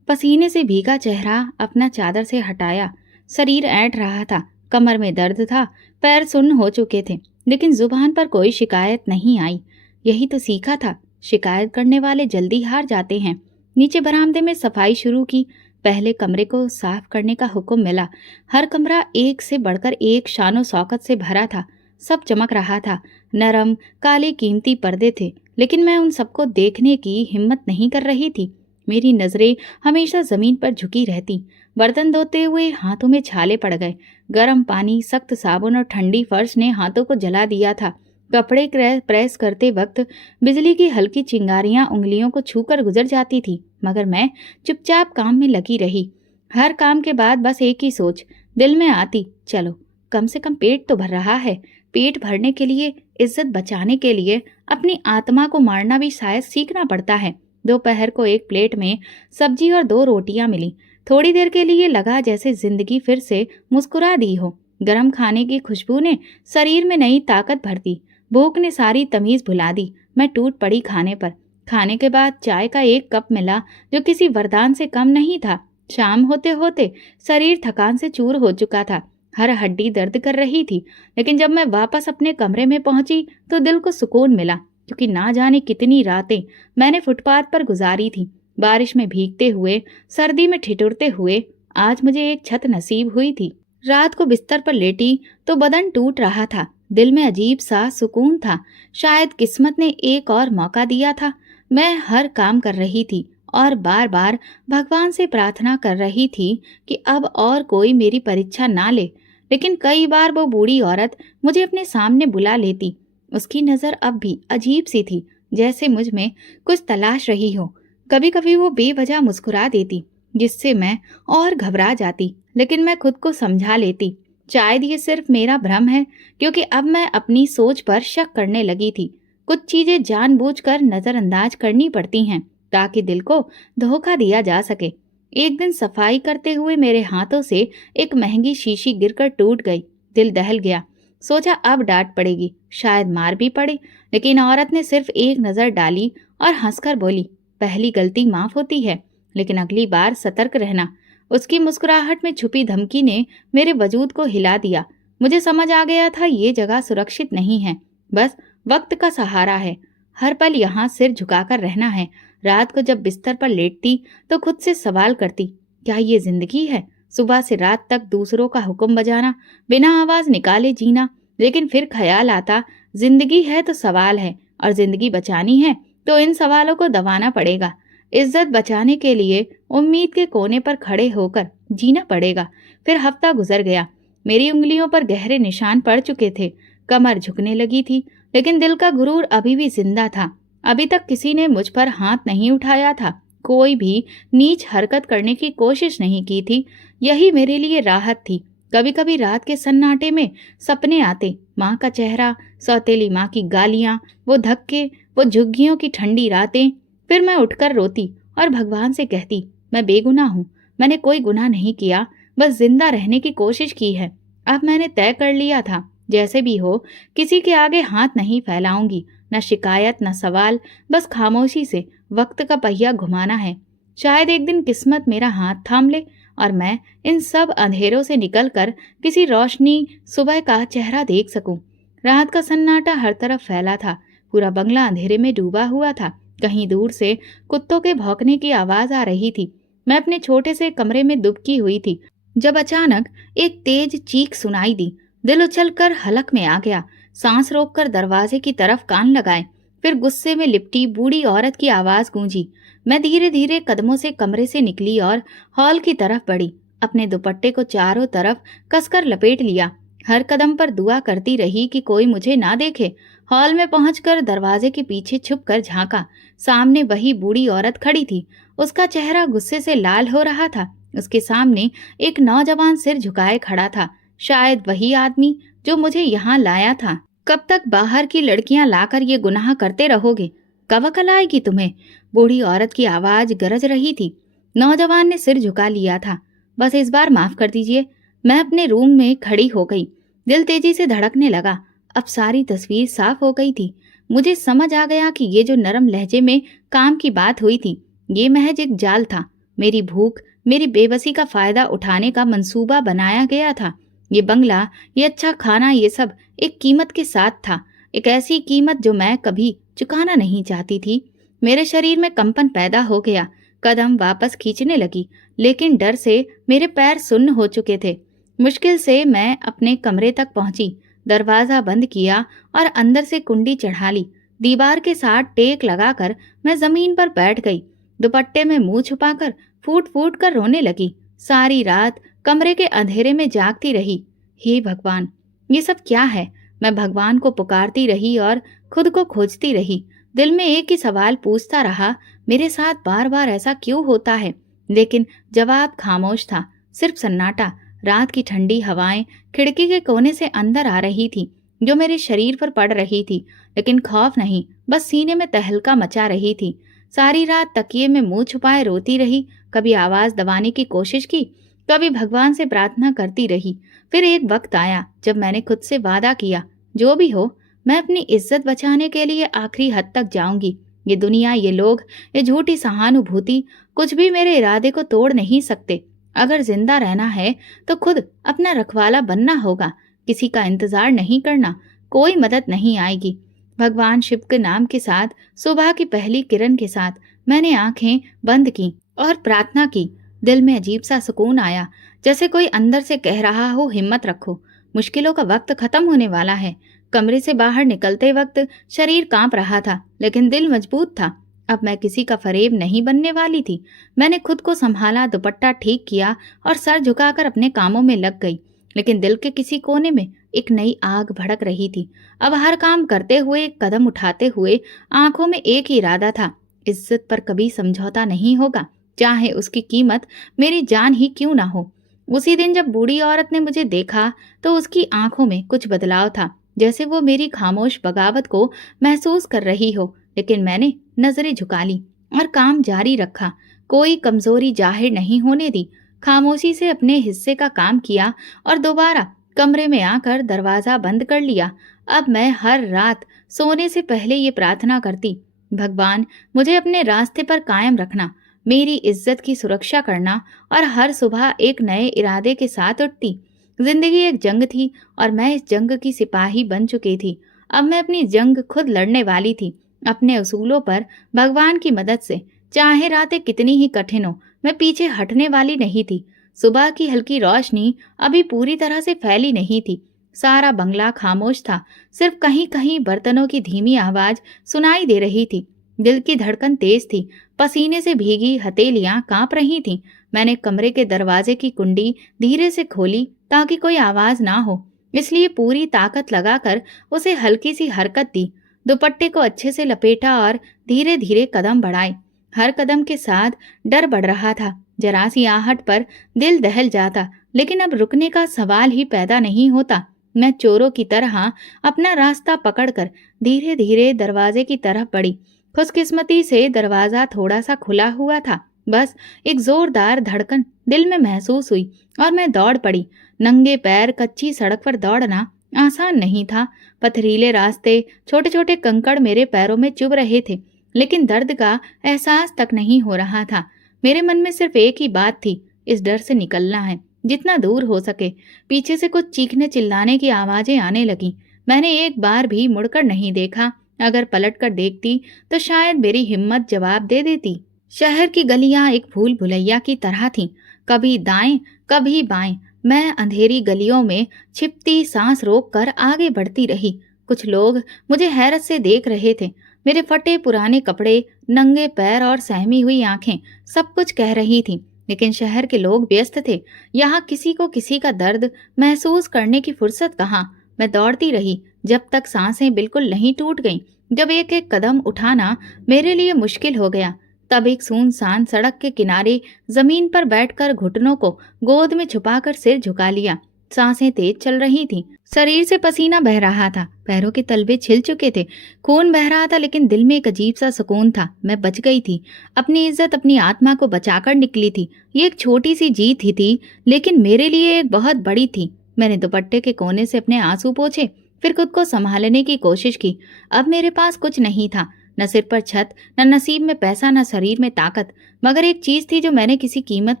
पसीने से भीगा चेहरा अपना चादर से हटाया। शरीर ऐंठ रहा था, कमर में दर्द था, पैर सुन्न हो चुके थे, लेकिन जुबान पर कोई शिकायत नहीं आई। यही तो सीखा था, शिकायत करने वाले जल्दी हार जाते हैं। नीचे बरामदे में सफाई शुरू की। पहले कमरे को साफ करने का हुक्म मिला। हर कमरा एक से बढ़कर एक शानो शौकत से भरा था। सब चमक रहा था। नरम काले कीमती पर्दे थे, लेकिन मैं उन सबको देखने की हिम्मत नहीं कर रही थी। मेरी नजरें हमेशा जमीन पर झुकी रहती। बर्तन धोते हुए हाथों में छाले पड़ गए। गर्म पानी, सख्त साबुन और ठंडी फर्श ने हाथों को जला दिया था। कपड़े प्रेस करते वक्त बिजली की हल्की चिंगारियां उंगलियों को छूकर गुजर जाती थी, मगर मैं चुपचाप काम में लगी रही। हर काम के बाद बस एक ही सोच दिल में आती, चलो कम से कम पेट तो भर रहा है। पेट भरने के लिए, इज्जत बचाने के लिए अपनी आत्मा को मारना भी शायद सीखना पड़ता है। दोपहर को एक प्लेट में सब्जी और 2 रोटियां मिली। थोड़ी देर के लिए लगा जैसे जिंदगी फिर से मुस्कुरा दी हो। गरम खाने की खुशबू ने शरीर में नई ताकत भर दी। भूख ने सारी तमीज भुला दी। मैं टूट पड़ी खाने पर। खाने के बाद चाय का एक कप मिला, जो किसी वरदान से कम नहीं था। शाम होते होते शरीर थकान से चूर हो चुका था, हर हड्डी दर्द कर रही थी। लेकिन जब मैं वापस अपने कमरे में पहुंची तो दिल को सुकून मिला, क्योंकि ना जाने कितनी रातें मैंने फुटपाथ पर गुजारी थी, बारिश में भीगते हुए, सर्दी में ठिठुरते हुए। आज मुझे एक छत नसीब हुई थी। रात को बिस्तर पर लेटी तो बदन टूट रहा था, दिल में अजीब सा सुकून था। शायद किस्मत ने एक और मौका दिया था। मैं हर काम कर रही थी और बार बार भगवान से प्रार्थना कर रही थी कि अब और कोई मेरी परीक्षा ना ले। लेकिन कई बार वो बूढ़ी औरत मुझे अपने सामने बुला लेती। उसकी नज़र अब भी अजीब सी थी, जैसे मुझ में कुछ तलाश रही हो। कभी कभी वो बेवजह मुस्कुरा देती, जिससे मैं और घबरा जाती, लेकिन मैं खुद को समझा लेती। शायद ये सिर्फ मेरा भ्रम है, क्योंकि अब मैं अपनी सोच पर शक करने लगी थी। कुछ चीजें जानबूझकर नजरअंदाज करनी पड़ती हैं ताकि दिल को धोखा दिया जा सके। एक दिन सफाई करते हुए मेरे हाथों से एक महंगी शीशी गिरकर टूट गई। दिल दहल गया। सोचा अब डांट पड़ेगी, शायद मार भी पड़े। लेकिन औरत ने सिर्फ एक नजर डाली और हंसकर बोली, पहली गलती माफ होती है, लेकिन अगली बार सतर्क रहना। उसकी मुस्कुराहट में छुपी धमकी ने मेरे वजूद को हिला दिया। मुझे समझ आ गया था ये जगह सुरक्षित नहीं है, बस वक्त का सहारा है। हर पल यहाँ सिर झुकाकर रहना है। रात को जब बिस्तर पर लेटती तो खुद से सवाल करती, क्या ये जिंदगी है? सुबह से रात तक दूसरों का हुक्म बजाना, बिना आवाज निकाले जीना। लेकिन फिर ख्याल आता, जिंदगी है तो सवाल है, और जिंदगी बचानी है तो इन सवालों को दबाना पड़ेगा। इज्जत बचाने के लिए उम्मीद के कोने पर खड़े होकर जीना पड़ेगा। फिर हफ्ता गुजर गया। मेरी उंगलियों पर गहरे निशान पड़ चुके थे, कमर झुकने लगी थी, लेकिन दिल का गुरूर अभी भी जिंदा था। अभी तक किसी ने मुझ पर हाथ नहीं उठाया था, कोई भी नीच हरकत करने की कोशिश नहीं की थी। यही मेरे लिए राहत थी। कभी कभी रात के सन्नाटे में सपने आते, माँ का चेहरा, सौतेली माँ की गालियाँ, वो धक्के, वो झुग्गियों की ठंडी रातें। फिर मैं उठकर रोती और भगवान से कहती, मैं बेगुनाह हूँ, मैंने कोई गुनाह नहीं किया, बस जिंदा रहने की कोशिश की है। अब मैंने तय कर लिया था, जैसे भी हो किसी के आगे हाथ नहीं फैलाऊंगी। न शिकायत न सवाल, बस खामोशी से वक्त का पहिया घुमाना है। शायद एक दिन किस्मत मेरा हाथ थाम ले और मैं इन सब अंधेरों से निकलकर किसी रोशनी सुबह का चेहरा देख सकूं। रात का सन्नाटा हर तरफ फैला था, पूरा बंगला अंधेरे में डूबा हुआ था। कहीं दूर से कुत्तों के भौंकने की आवाज आ रही थी। मैं अपने छोटे से कमरे में दुबकी हुई थी, जब अचानक एक तेज चीख सुनाई दी। दिल उछलकर हलक में आ गया। सांस रोककर दरवाजे की तरफ कान लगाए। फिर गुस्से में लिपटी बूढ़ी औरत की आवाज गूंजी। मैं धीरे धीरे कदमों से कमरे से निकली और हॉल की तरफ बढ़ी। अपने दुपट्टे को चारों तरफ कसकर लपेट लिया। हर कदम पर दुआ करती रही कि कोई मुझे ना देखे। हॉल में पहुंचकर दरवाजे के पीछे छुपकर झांका। सामने वही बूढ़ी औरत खड़ी थी। उसका चेहरा गुस्से से लाल हो रहा था। उसके सामने एक नौजवान सिर झुकाए खड़ा था, शायद वही आदमी जो मुझे यहाँ लाया था। कब तक बाहर की लड़कियां लाकर ये गुनाह करते रहोगे? कब अकल आएगी तुम्हें? बूढ़ी औरत की आवाज गरज रही थी। नौजवान ने सिर झुका लिया था। बस इस बार माफ कर दीजिए। मैं अपने रूम में खड़ी हो गई। दिल तेजी से धड़कने लगा। अब सारी तस्वीर साफ हो गई थी। मुझे समझ आ गया कि ये जो नरम लहजे में काम की बात हुई थी, ये महज एक जाल था। मेरी भूख, मेरी बेबसी का फायदा उठाने का मंसूबा बनाया गया था। ये बंगला, ये अच्छा खाना, ये सब एक कीमत के साथ था। एक ऐसी कीमत जो मैं कभी चुकाना नहीं चाहती थी। मेरे शरीर में कंपन पैदा हो गया। कदम वापस खींचने लगी, लेकिन डर से मेरे पैर सुन्न हो चुके थे। मुश्किल से मैं अपने कमरे तक पहुंची। दरवाजा बंद किया और अंदर से कुंडी चढ़ा ली। दीवार के साथ टेक लगाकर मैं जमीन पर बैठ गई। दुपट्टे में मुंह छुपाकर फूट फूट कर रोने लगी। सारी रात कमरे के अंधेरे में जागती रही। हे भगवान, ये सब क्या है? मैं भगवान को पुकारती रही और खुद को खोजती रही। दिल में एक ही सवाल पूछता रहा, मेरे साथ बार बार ऐसा क्यों होता है? लेकिन जवाब खामोश था, सिर्फ सन्नाटा। रात की ठंडी हवाएं खिड़की के कोने से अंदर आ रही थी, जो मेरे शरीर पर पड़ रही थी। लेकिन खौफ नहीं, बस सीने में तहलका मचा रही थी। सारी रात तकिए में मुंह छुपाए रोती रही। कभी आवाज दबाने की कोशिश की, कभी भगवान से प्रार्थना करती रही। फिर एक वक्त आया जब मैंने खुद से वादा किया, जो भी हो मैं अपनी इज्जत बचाने के लिए आखिरी हद तक जाऊंगी। ये दुनिया, ये लोग, ये झूठी सहानुभूति कुछ भी मेरे इरादे को तोड़ नहीं सकते। अगर जिंदा रहना है तो खुद अपना रखवाला बनना होगा, किसी का इंतजार नहीं करना, कोई मदद नहीं आएगी। भगवान शिव के नाम के साथ सुबह की पहली किरण के साथ मैंने आंखें बंद की और प्रार्थना की। दिल में अजीब सा सुकून आया, जैसे कोई अंदर से कह रहा हो, हिम्मत रखो, मुश्किलों का वक्त खत्म होने वाला है। कमरे से बाहर निकलते वक्त शरीर कांप रहा था, लेकिन दिल मजबूत था। अब मैं किसी का फरेब नहीं बनने वाली थी। मैंने खुद को संभाला, दुपट्टा ठीक किया और सर झुकाकर अपने कामों में लग गई। लेकिन दिल के किसी कोने में एक नई आग भड़क रही थी। अब हर काम करते हुए, एक कदम उठाते हुए आंखों में एक ही इरादा था, इज्जत पर कभी समझौता नहीं होगा, चाहे उसकी कीमत मेरी जान ही क्यों ना हो। उसी दिन जब बूढ़ी औरत ने मुझे देखा तो उसकी आंखों में कुछ बदलाव था, जैसे वो मेरी खामोश बगावत को महसूस कर रही हो। लेकिन मैंने नजरें झुका ली और काम जारी रखा, कोई कमजोरी जाहिर नहीं होने दी। खामोशी से अपने हिस्से का काम किया और दोबारा कमरे में आकर दरवाजा बंद कर लिया। अब मैं हर रात सोने से पहले ये प्रार्थना करती, भगवान मुझे अपने रास्ते पर कायम रखना, मेरी इज्जत की सुरक्षा करना। और हर सुबह एक नए इरादे के साथ उठती। जिंदगी एक जंग थी और मैं इस जंग की सिपाही बन चुकी थी। अब मैं अपनी जंग खुद लड़ने वाली थी, अपने उसूलों पर, भगवान की मदद से। चाहे रातें कितनी ही कठिन हो, मैं पीछे हटने वाली नहीं थी। सुबह की हल्की रोशनी अभी पूरी तरह से फैली नहीं थी। सारा बंगला खामोश था, सिर्फ कहीं कहीं बर्तनों की धीमी आवाज सुनाई दे रही थी। दिल की धड़कन तेज थी, पसीने से भीगी हथेलियां कांप रही थीं। मैंने कमरे के दरवाजे की कुंडी धीरे से खोली ताकि कोई आवाज ना हो, इसलिए पूरी ताकत लगाकर उसे हल्की सी हरकत दी। दुपट्टे को अच्छे से लपेटा और धीरे धीरे कदम बढ़ाए। हर कदम के साथ डर बढ़ रहा था, जरा सी आहट पर दिल दहल जाता, लेकिन अब रुकने का सवाल ही पैदा नहीं होता। मैं चोरों की तरह अपना रास्ता पकड़कर धीरे धीरे दरवाजे की तरफ बढ़ी। खुशकिस्मती से दरवाजा थोड़ा सा खुला हुआ था, बस एक जोरदार धड़कन दिल में महसूस हुई और मैं दौड़ पड़ी। नंगे पैर कच्ची सड़क पर दौड़ना आसान नहीं था। पथरीले रास्ते, छोटे छोटे कंकड़ मेरे पैरों में चुभ रहे थे, लेकिन दर्द का एहसास तक नहीं हो रहा था। मेरे मन में सिर्फ एक ही बात थी, इस डर से निकलना है, जितना दूर हो सके। पीछे से कुछ चीखने चिल्लाने की आवाजें आने लगी। मैंने एक बार भी मुड़कर नहीं देखा। अगर पलटकर देखती तो शायद मेरी हिम्मत जवाब दे देती। शहर की गलियां एक भूल भुलैया की तरह थीं, कभी दाएं कभी बाएं। मैं अंधेरी गलियों में छिपती सांस रोक कर आगे बढ़ती रही। कुछ लोग मुझे हैरत से देख रहे थे। मेरे फटे पुराने कपड़े, नंगे पैर और सहमी हुई आंखें सब कुछ कह रही थीं। लेकिन शहर के लोग व्यस्त थे, यहाँ किसी को किसी का दर्द महसूस करने की फुर्सत कहाँ। मैं दौड़ती रही जब तक सांसें बिल्कुल नहीं टूट गईं। जब एक एक कदम उठाना मेरे लिए मुश्किल हो गया, तब एक सुनसान सड़क के किनारे जमीन पर बैठकर घुटनों को गोद में छुपाकर सिर झुका लिया। सांसें तेज चल रही थीं, शरीर से पसीना बह रहा था, पैरों के तलवे छिल चुके थे, खून बह रहा था, लेकिन दिल में एक अजीब सा सुकून था। मैं बच गई थी, अपनी इज्जत, अपनी आत्मा को बचाकर निकली थी। ये एक छोटी सी जीत ही थी, लेकिन मेरे लिए एक बहुत बड़ी थी। मैंने दुपट्टे के कोने से अपने आंसू पोंछे, फिर खुद को संभालने की कोशिश की। अब मेरे पास कुछ नहीं था, न सिर पर छत, न नसीब में पैसा, न शरीर में ताकत, मगर एक चीज थी जो मैंने किसी कीमत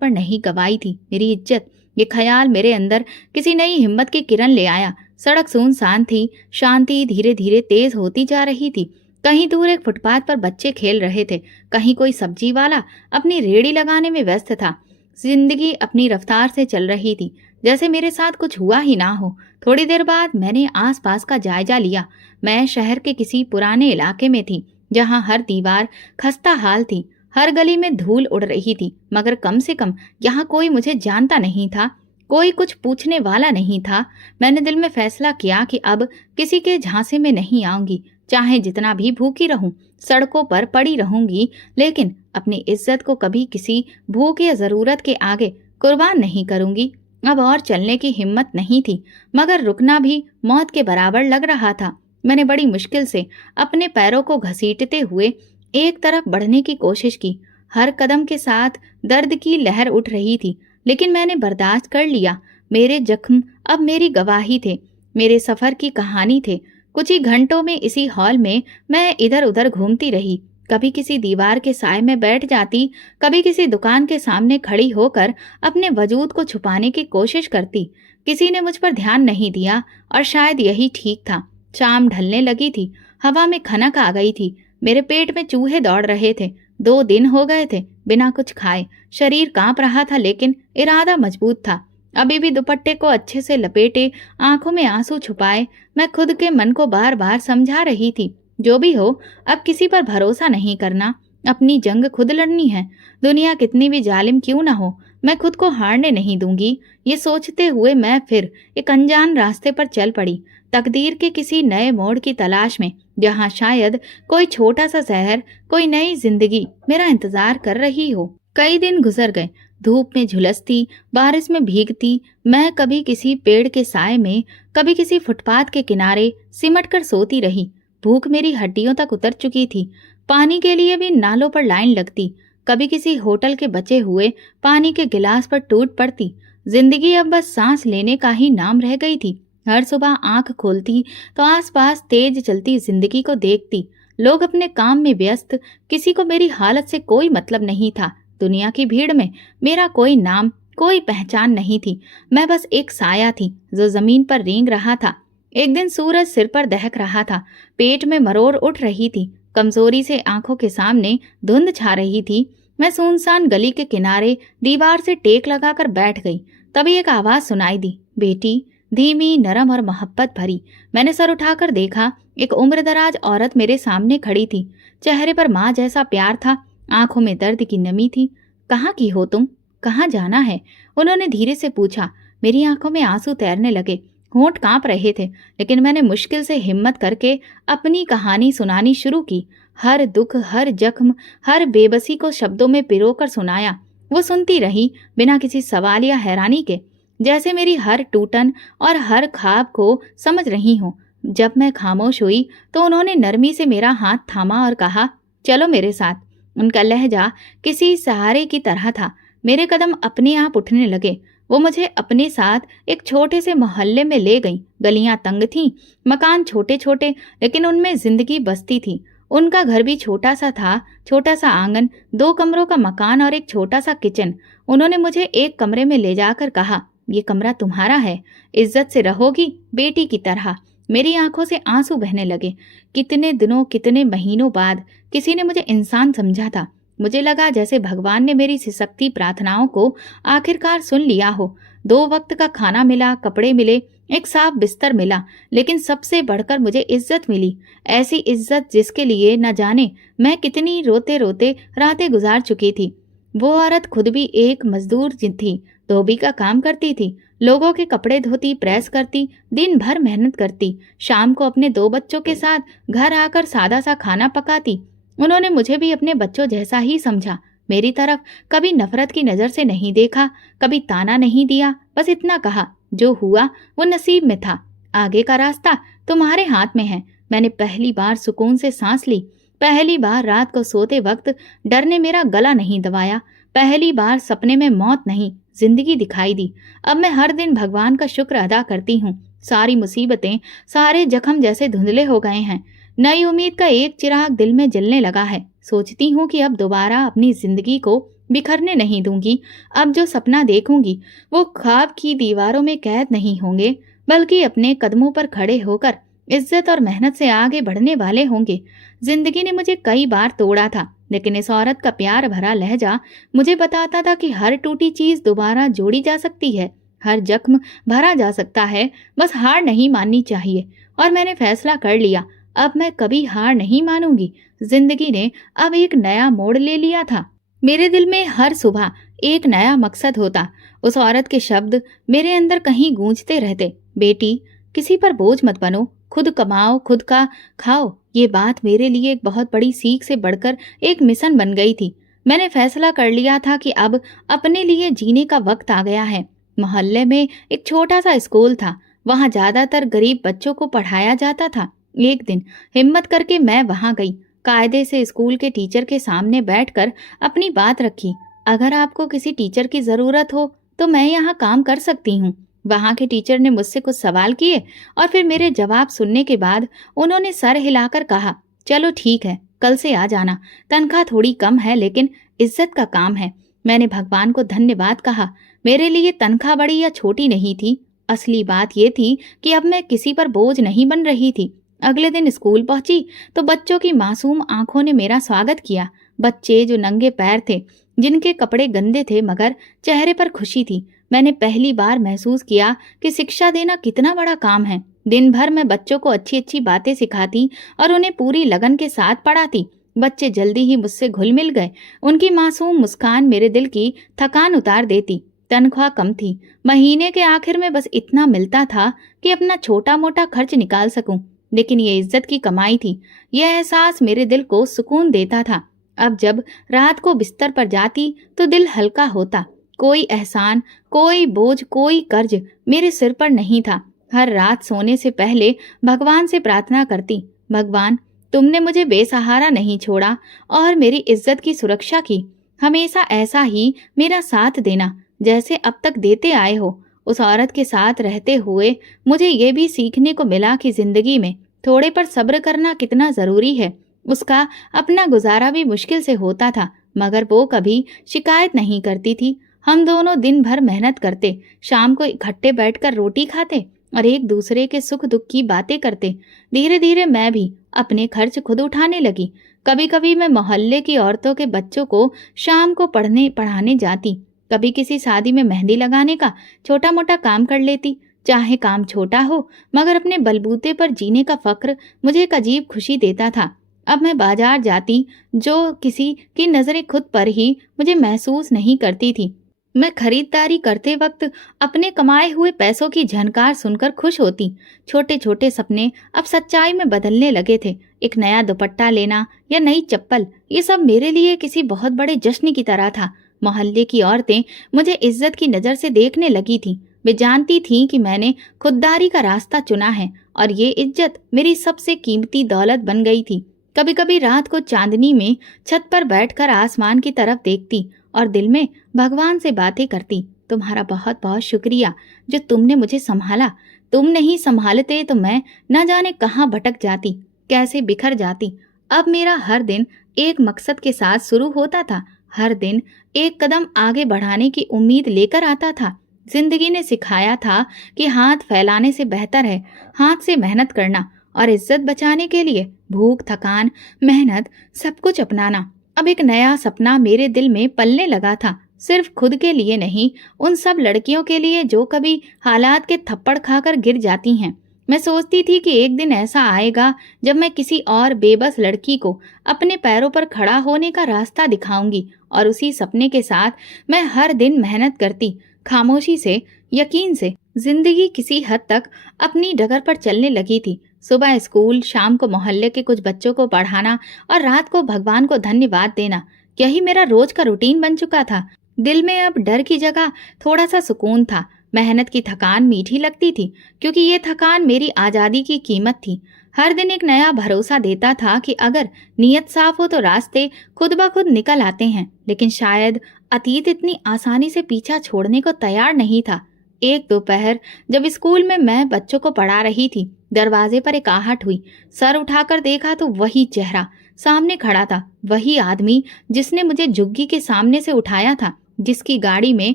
पर नहीं गंवाई थी, मेरी इज्जत। ये ख्याल मेरे अंदर किसी नई हिम्मत की किरण ले आया। सड़क सुनसान थी, शांति धीरे धीरे तेज होती जा रही थी। कहीं दूर एक फुटपाथ पर बच्चे खेल रहे थे, कहीं कोई सब्जी वाला अपनी रेहड़ी लगाने में व्यस्त था। जिंदगी अपनी रफ्तार से चल रही थी, जैसे मेरे साथ कुछ हुआ ही ना हो। थोड़ी देर बाद मैंने आसपास का जायजा लिया। मैं शहर के किसी पुराने इलाके में थी, जहाँ हर दीवार खस्ता हाल थी, हर गली में धूल उड़ रही थी, मगर कम से कम यहाँ कोई मुझे जानता नहीं था, कोई कुछ पूछने वाला नहीं था। मैंने दिल में फैसला किया कि अब किसी के झांसे में नहीं आऊंगी, चाहे जितना भी भूखी रहूं, सड़कों पर पड़ी रहूंगी, लेकिन अपनी इज्जत को कभी किसी भूख या जरूरत के आगे कुर्बान नहीं करूंगी। अब और चलने की हिम्मत नहीं थी, मगर रुकना भी मौत के बराबर लग रहा था। मैंने बड़ी मुश्किल से अपने पैरों को घसीटते हुए एक तरफ बढ़ने की कोशिश की। हर कदम के साथ दर्द की लहर उठ रही थी, लेकिन मैंने बर्दाश्त कर लिया। मेरे जख्म अब मेरी गवाही थे, मेरे सफर की कहानी थे। कुछ ही घंटों में इसी हॉल में मैं इधर उधर घूमती रही, कभी किसी दीवार के साए में बैठ जाती, कभी किसी दुकान के सामने खड़ी होकर अपने वजूद को छुपाने की कोशिश करती। किसी ने मुझ पर ध्यान नहीं दिया और शायद यही ठीक था। शाम ढलने लगी थी, हवा में खनक आ गई थी, मेरे पेट में चूहे दौड़ रहे थे। 2 दिन हो गए थे बिना कुछ खाए। शरीर कांप रहा था लेकिन इरादा मजबूत था। अभी भी दुपट्टे को अच्छे से लपेटे, आंखों में आंसू छुपाए, मैं खुद के मन को बार बार समझा रही थी, जो भी हो अब किसी पर भरोसा नहीं करना, अपनी जंग खुद लड़नी है। दुनिया कितनी भी जालिम क्यों ना हो, मैं खुद को हारने नहीं दूंगी। ये सोचते हुए मैं फिर एक अनजान रास्ते पर चल पड़ी, तकदीर के किसी नए मोड़ की तलाश में, जहाँ शायद कोई छोटा सा शहर, कोई नई जिंदगी मेरा इंतजार कर रही हो। कई दिन गुजर गए, धूप में झुलसती, बारिश में भीगती, मैं कभी किसी पेड़ के साए में, कभी किसी फुटपाथ के किनारे सिमट कर सोती रही। भूख मेरी हड्डियों तक उतर चुकी थी। पानी के लिए भी नालों पर लाइन लगती, कभी किसी होटल के बचे हुए पानी के गिलास पर टूट पड़ती। जिंदगी अब बस सांस लेने का ही नाम रह गई थी। हर सुबह आंख खोलती तो आसपास तेज चलती जिंदगी को देखती। लोग अपने काम में व्यस्त, किसी को मेरी हालत से कोई मतलब नहीं था। दुनिया की भीड़ में मेरा कोई नाम, कोई पहचान नहीं थी। मैं बस एक साया थी जो जमीन पर रेंग रहा था। एक दिन सूरज सिर पर दहक रहा था, पेट में मरोड़ उठ रही थी, कमजोरी से आंखों के सामने धुंध छा रही थी। मैं सुनसान गली के किनारे दीवार से टेक लगाकर बैठ गई। तभी एक आवाज सुनाई दी, बेटी, धीमी, नरम और मोहब्बत भरी। मैंने सर उठाकर देखा, एक उम्रदराज औरत मेरे सामने खड़ी थी। चेहरे पर माँ जैसा प्यार था, आंखों में दर्द की नमी थी। कहाँ की हो तुम? कहाँ जाना है? उन्होंने धीरे से पूछा। मेरी आंखों में आंसू तैरने लगे, होंठ कांप रहे थे, लेकिन मैंने मुश्किल से हिम्मत करके अपनी कहानी सुनानी शुरू की। हर दुख, हर जख्म, हर बेबसी को शब्दों में पिरोकर सुनाया। वो सुनती रही बिना किसी सवाल या हैरानी के, जैसे मेरी हर टूटन और हर ख्वाब को समझ रही हूँ। जब मैं खामोश हुई तो उन्होंने नरमी से मेरा हाथ थामा और कहा, चलो मेरे साथ। उनका लहजा किसी सहारे की तरह था। मेरे कदम अपने आप उठने लगे। वो मुझे अपने साथ एक छोटे से मोहल्ले में ले गई। गलियां तंग थीं, मकान छोटे छोटे, लेकिन उनमें जिंदगी बसती थी। उनका घर भी छोटा सा था, छोटा सा आंगन, 2 कमरों का मकान और एक छोटा सा किचन। उन्होंने मुझे एक कमरे में ले जाकर कहा, ये कमरा तुम्हारा है, इज्जत से रहोगी बेटी की तरह। मेरी आंखों से आंसू बहने लगे। कितने दिनों, कितने महीनों बाद किसी ने मुझे इंसान समझा था। मुझे लगा जैसे भगवान ने मेरी सिसकती प्रार्थनाओं को आखिरकार सुन लिया हो। 2 वक्त का खाना मिला, कपड़े मिले, एक साफ बिस्तर मिला, लेकिन सबसे बढ़कर मुझे इज्जत मिली। ऐसी इज्जत जिसके लिए न जाने मैं कितनी रोते रोते रातें गुजार चुकी थी। वो औरत खुद भी एक मजदूर थी, धोबी का काम करती थी, लोगों के कपड़े धोती, प्रेस करती, दिन भर मेहनत करती, शाम को अपने 2 बच्चों के साथ घर आकर सादा सा खाना पकाती। उन्होंने मुझे भी अपने बच्चों जैसा ही समझा। मेरी तरफ कभी नफरत की नजर से नहीं देखा, कभी ताना नहीं दिया, बस इतना कहा, जो हुआ वो नसीब में था, आगे का रास्ता तुम्हारे हाथ में है। मैंने पहली बार सुकून से सांस ली। पहली बार रात को सोते वक्त डर ने मेरा गला नहीं दबाया। पहली बार सपने में मौत नहीं, जिंदगी दिखाई दी। अब मैं हर दिन भगवान का शुक्र अदा करती हूँ। सारी मुसीबतें, सारे जख्म जैसे धुंधले हो गए हैं। नई उम्मीद का एक चिराग दिल में जलने लगा है। सोचती हूँ कि अब दोबारा अपनी जिंदगी को बिखरने नहीं दूंगी। अब जो सपना देखूंगी वो ख्वाब की दीवारों में कैद नहीं होंगे, बल्कि अपने कदमों पर खड़े होकर इज्जत और मेहनत से आगे बढ़ने वाले होंगे। जिंदगी ने मुझे कई बार तोड़ा था, लेकिन इस औरत का प्यार भरा लहजा मुझे बताता था कि हर टूटी चीज दोबारा जोड़ी जा सकती है, हर जख्म भरा जा सकता है, बस हार नहीं माननी चाहिए। और मैंने फैसला कर लिया, अब मैं कभी हार नहीं मानूंगी। जिंदगी ने अब एक नया मोड़ ले लिया था। मेरे दिल में हर सुबह एक नया मकसद होता। उस औरत के शब्द मेरे अंदर कहीं गूंजते रहते, बेटी, किसी पर बोझ मत बनो, खुद कमाओ, खुद का खाओ। ये बात मेरे लिए एक बहुत बड़ी सीख से बढ़कर एक मिशन बन गई थी। मैंने फैसला कर लिया था कि अब अपने लिए जीने का वक्त आ गया है। मोहल्ले में एक छोटा सा स्कूल था, वहाँ ज्यादातर गरीब बच्चों को पढ़ाया जाता था। एक दिन हिम्मत करके मैं वहाँ गई, कायदे से स्कूल के टीचर के सामने बैठकर अपनी बात रखी। अगर आपको किसी टीचर की जरूरत हो तो मैं यहाँ काम कर सकती हूँ। वहाँ के टीचर ने मुझसे कुछ सवाल किए और फिर मेरे जवाब सुनने के बाद उन्होंने सर हिलाकर कहा, चलो ठीक है, कल से आ जाना। तनख्वाह थोड़ी कम है लेकिन इज्जत का काम है। मैंने भगवान को धन्यवाद कहा। मेरे लिए तनख्वाह बड़ी या छोटी नहीं थी, असली बात ये थी कि अब मैं किसी पर बोझ नहीं बन रही थी। अगले दिन स्कूल पहुंची तो बच्चों की मासूम आंखों ने मेरा स्वागत किया। बच्चे जो नंगे पैर थे, जिनके कपड़े गंदे थे मगर चेहरे पर खुशी थी। मैंने पहली बार महसूस किया कि शिक्षा देना कितना बड़ा काम है। दिन भर मैं बच्चों को अच्छी अच्छी बातें सिखाती और उन्हें पूरी लगन के साथ पढ़ाती। बच्चे जल्दी ही मुझसे घुल मिल गए। उनकी मासूम मुस्कान मेरे दिल की थकान उतार देती। तनख्वाह कम थी, महीने के आखिर में बस इतना मिलता था कि अपना छोटा मोटा खर्च निकाल सकूं, लेकिन ये इज्जत की कमाई थी। यह एहसास मेरे दिल को सुकून देता था। अब जब रात को बिस्तर पर जाती तो दिल हल्का होता। कोई एहसान, कोई बोझ, कोई कर्ज मेरे सिर पर नहीं था। हर रात सोने से पहले भगवान से प्रार्थना करती, भगवान तुमने मुझे बेसहारा नहीं छोड़ा और मेरी इज्जत की सुरक्षा की। हमेशा ऐसा ही मेरा साथ देना जैसे अब तक देते आए हो। उस औरत के साथ रहते हुए मुझे ये भी सीखने को मिला कि जिंदगी में थोड़े पर सब्र करना कितना जरूरी है। उसका अपना गुजारा भी मुश्किल से होता था मगर वो कभी शिकायत नहीं करती थी। हम दोनों दिन भर मेहनत करते, शाम को इकट्ठे बैठकर रोटी खाते और एक दूसरे के सुख दुख की बातें करते। धीरे धीरे मैं भी अपने खर्च खुद उठाने लगी। कभी कभी मैं मोहल्ले की औरतों के बच्चों को शाम को पढ़ाने जाती। कभी किसी शादी में मेहंदी लगाने का छोटा मोटा काम कर लेती। चाहे काम छोटा हो मगर अपने बलबूते पर जीने का फक्र मुझे एक अजीब खुशी देता था। अब मैं बाजार जाती जो किसी की नजरें खुद पर ही मुझे महसूस नहीं करती थी। मैं खरीदारी करते वक्त अपने कमाए हुए पैसों की झनकार सुनकर खुश होती। छोटे छोटे सपने अब सच्चाई में बदलने लगे थे। एक नया दुपट्टा लेना या नई चप्पल, ये सब मेरे लिए किसी बहुत बड़े जश्न की तरह था। मोहल्ले की औरतें मुझे इज्जत की नजर से देखने लगी थीं। वे जानती थीं कि मैंने खुददारी का रास्ता चुना है और ये इज्जत मेरी सबसे कीमती दौलत बन गई थी। कभी कभी रात को चांदनी में छत पर बैठकर आसमान की तरफ देखती और दिल में भगवान से बातें करती, तुम्हारा बहुत बहुत शुक्रिया जो तुमने मुझे संभाला। तुम नहीं संभालते तो मैं न जाने कहाँ भटक जाती, कैसे बिखर जाती। अब मेरा हर दिन एक मकसद के साथ शुरू होता था। हर दिन एक कदम आगे बढ़ाने की उम्मीद लेकर आता था। जिंदगी ने सिखाया था कि हाथ फैलाने से बेहतर है हाथ से मेहनत करना और इज्जत बचाने के लिए भूख, थकान, मेहनत सब कुछ अपनाना। अब एक नया सपना मेरे दिल में पलने लगा था, सिर्फ खुद के लिए नहीं, उन सब लड़कियों के लिए जो कभी हालात के थप्पड़ खाकर गिर जाती हैं। मैं सोचती थी कि एक दिन ऐसा आएगा जब मैं किसी और बेबस लड़की को अपने पैरों पर खड़ा होने का रास्ता दिखाऊंगी और उसी सपने के साथ मैं हर दिन मेहनत करती, खामोशी से, यकीन से। जिंदगी किसी हद तक अपनी डगर पर चलने लगी थी। सुबह स्कूल, शाम को मोहल्ले के कुछ बच्चों को पढ़ाना और रात को भगवान को धन्यवाद देना, यही मेरा रोज का रूटीन बन चुका था। दिल में अब डर की जगह थोड़ा सा सुकून था। मेहनत की थकान मीठी लगती थी क्योंकि ये थकान मेरी आज़ादी की कीमत थी। हर दिन एक नया भरोसा देता था कि अगर नीयत साफ हो तो रास्ते खुद ब खुद निकल आते हैं। लेकिन शायद अतीत इतनी आसानी से पीछा छोड़ने को तैयार नहीं था। एक दोपहर जब स्कूल में मैं बच्चों को पढ़ा रही थी, दरवाजे पर एक आहट हुई। सर उठाकर देखा तो वही चेहरा सामने खड़ा था, वही आदमी जिसने मुझे झुग्गी के सामने से उठाया था, जिसकी गाड़ी में